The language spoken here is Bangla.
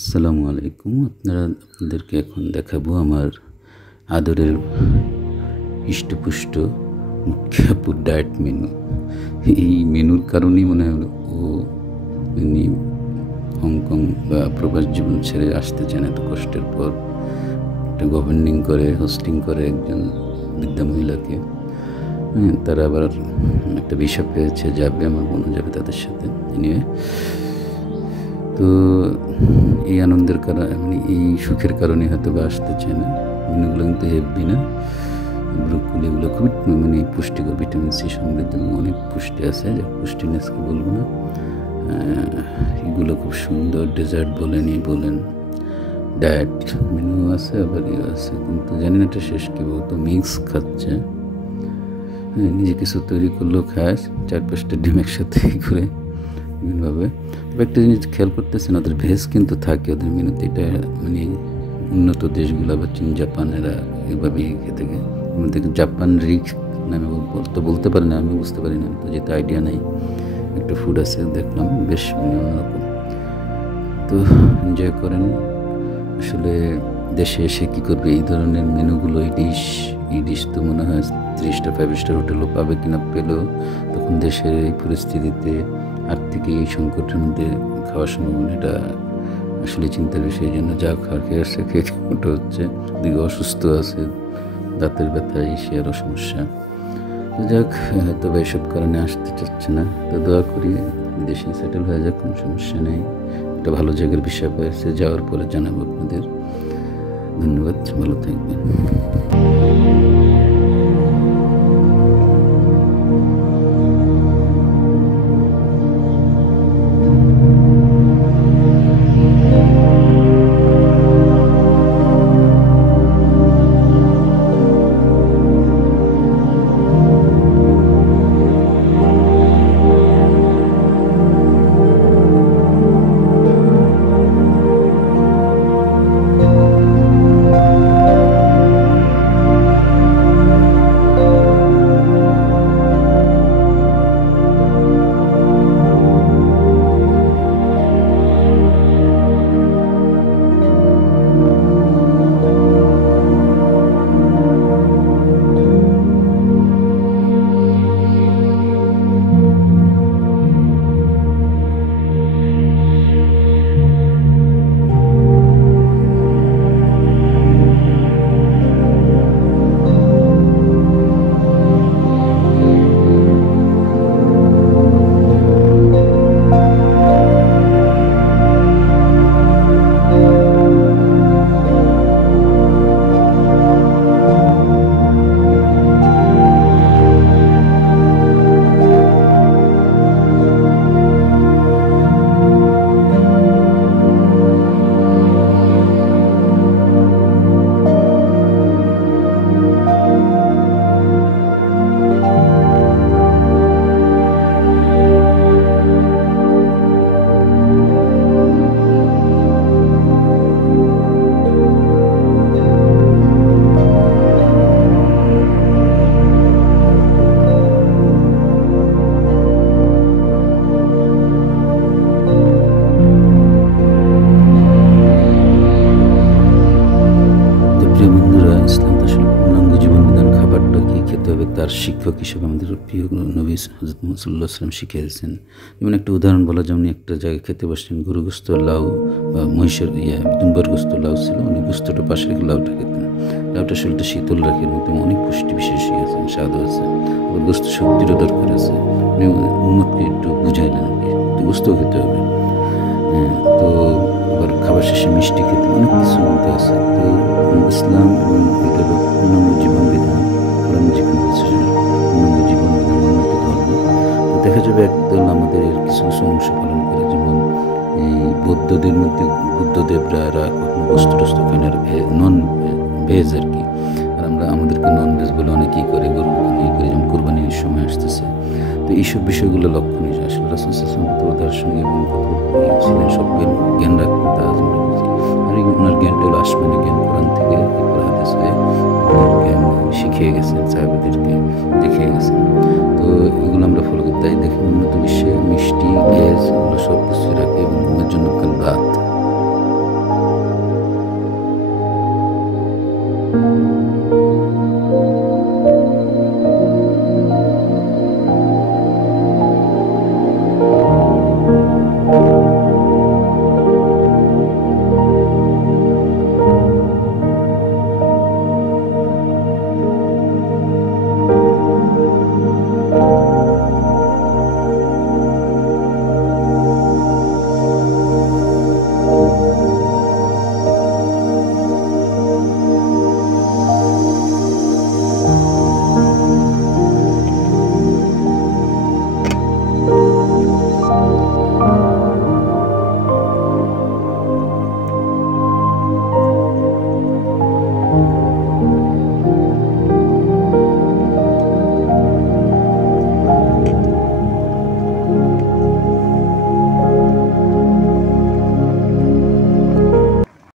আসসালামু আলাইকুম। আপনাদেরকে এখন দেখাবো আমার আদরের ইষ্টপুষ্ট মুখ্যাপুর ডায়েট মেনু। এই মেনুর কারণেই মনে হলো উনি হংকং বা প্রবাস জীবন ছেড়ে আসতে চান এত কষ্টের পর। একটা গভর্নিং করে, হোস্টিং করে একজন বৃদ্ধা মহিলাকে। তারা আবার একটা ভিসা পেয়েছে, যাবে, আমার বোনও যাবে তাদের সাথে নিয়ে। তো এই আনন্দের কারণে, মানে এই সুখের কারণে হয়তো বা আসতে চায় না। মেনুগুলো কিন্তু হেভি না, ব্রোকলিগুলো খুবই পুষ্টিকর, ভিটামিন সি সমৃদ্ধ এবং অনেক পুষ্টি আছে, যা পুষ্টি আজকে বলবো না। এগুলো খুব সুন্দর, ডেজার্ট বলেন, বলেন ডায়েট মেনু আছে, আবার আছে, কিন্তু জানি না এটা শেষ কী বলতো, মিক্স খাচ্ছে। নিজে কিছু তৈরি করলেও খায়, 4-5টা ডিম একসাথে করে বিভিন্নভাবে। তবে একটা জিনিস খেয়াল করতেছেন, ওদের ভেজ কিন্তু থাকে ওদের মেনুতে। এটা উন্নত দেশগুলো বা চীন, জাপান, এরা এভাবেই খেতে থাকে। জাপান রিক নামে বলতে পারি না, আমি বুঝতে পারি না, তো যেহেতু আইডিয়া নেই। একটা ফুড আছে দেখলাম, বেশ অন্যরকম। তো এনজয় করেন। আসলে দেশে এসে কী করবে এই ধরনের মেনুগুলো, এই ডিশ তো মনে হয় 30টা 5 স্টার হোটেলও পাবে কিনা, পেলেও তখন দেশের এই পরিস্থিতিতে আর্থিক এই সংকটের মধ্যে খাওয়ার সম্ভাবনা এটা আসলে চিন্তার বিষয়। এই জন্য যা খেয়ে আসছে, খেয়ে মোটা হচ্ছে, দিকে অসুস্থ আছে, দাঁতের ব্যথা, সে আরও সমস্যা। তো যাক, হয়তো বা এসব কারণে আসতে চাচ্ছে না। তো দোয়া করি দেশে সেটেল হয়ে যাক, কোনো সমস্যা নেই। একটা ভালো জায়গার বিষয় পেয়েছে, যাওয়ার পরে জানাবো আপনাদের। ধন্যবাদ, ভালো থাকবেন। তার শিক্ষক হিসেবে আমাদের প্রিয় নবী হযরত মুহাম্মদ সাল্লাল্লাহু আলাইহি ওয়াসাল্লাম শিখিয়েছেন। যেমন একটা উদাহরণ বলা যায়, উনি একটা জায়গায় খেতে বসলেন, গরু গোস্ত, লাউ বা মহিষের দুম্বার গোস্ত, লাউ ছিল। উনি গোস্তটা পাশে রেখে লাউটা খেতেন। লাউটা শরীরটা শীতল রাখে, মধ্যে অনেক পুষ্টি বিশেষ আছে, স্বাদও আছে, আবার গোস্ত শক্তিরও দরকার আছে। উনি উম্মতকে একটু বুঝাইলেন আর কি, তো গোস্তও খেতে হবে। তো আবার খাবার শেষে মিষ্টি খেতে, অনেক কিছু মধ্যে আছে। তো ইসলাম এবং এটা পূর্ণাঙ্গ জীবন বিধান, কোরআন যেখানে পূর্ণাঙ্গ জীবন বিধান উন্নত ধর্ম। তো দেখা যাবে একদল আমাদের এর কিছু কিছু অংশ পালন করে, যেমন এই বৌদ্ধদের মধ্যে বুদ্ধদেবরা, এরা কখনো গোস্ত টোস্ত খায় না, নন ভেজ আর কি। আর আমাদেরকে নন ভেজ বলে অনেকেই করে, গরু নিয়ে করে, যেমন কোরবানির সময় আসতেছে। তো এইসব বিষয়গুলো লক্ষণীয়। আসলে রাসূল সাল্লাল্লাহু আলাইহি ওয়াসাল্লাম সঙ্গে এবং ছিলেন, সব জ্ঞান রাখতেন, তা আমরা বুঝি। আর ওনার জ্ঞানটা হলো আসমানি জ্ঞান, কোরআন থেকে হাদিস হয়ে জ্ঞান শিখিয়ে গেছেন, সাহাবাদেরকে দেখিয়ে গেছেন।